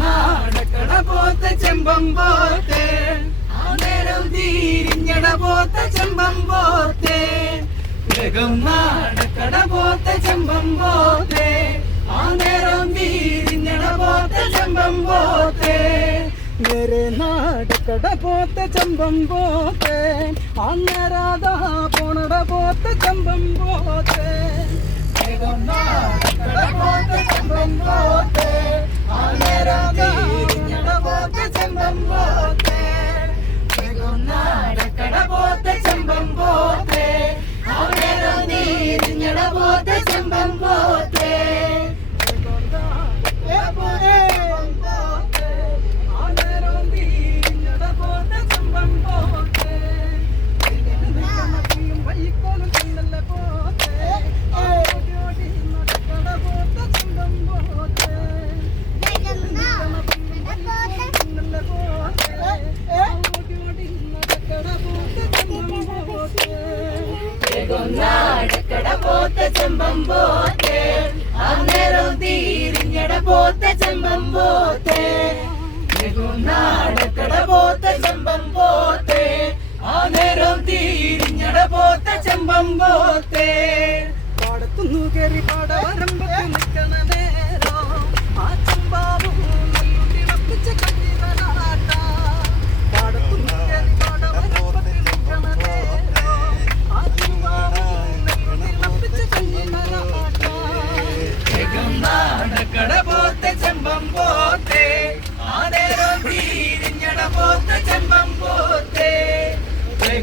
നാടക്കട പോത്ത്. ചെമ്പം പോത്ത്. അന്നേരം തിരിഞ്ഞട പോത്ത്. ചെമ്പം പോത്ത. ചെമ്പം പോത്തെ. നേരെ നാടക്കട പോത്ത ചെമ്പം പോത്തെ അന്നേരാതാ പോണട പോത്ത ചെമ്പം പോത്തെ വേഗം നാടക്കട പോത്ത ചെമ്പം പോത്തെ നാടക്കട പോത്ത ചെമ്പം പോത്തെ അന്നേരം തീരിഞ്ഞട പോത്ത ചെമ്പം പോത്തെ നാടക്കട പോത്ത ചെമ്പം പോത്തെ അന്നേരം തീരിഞ്ഞട പോത്ത ചെമ്പം പോത്തെ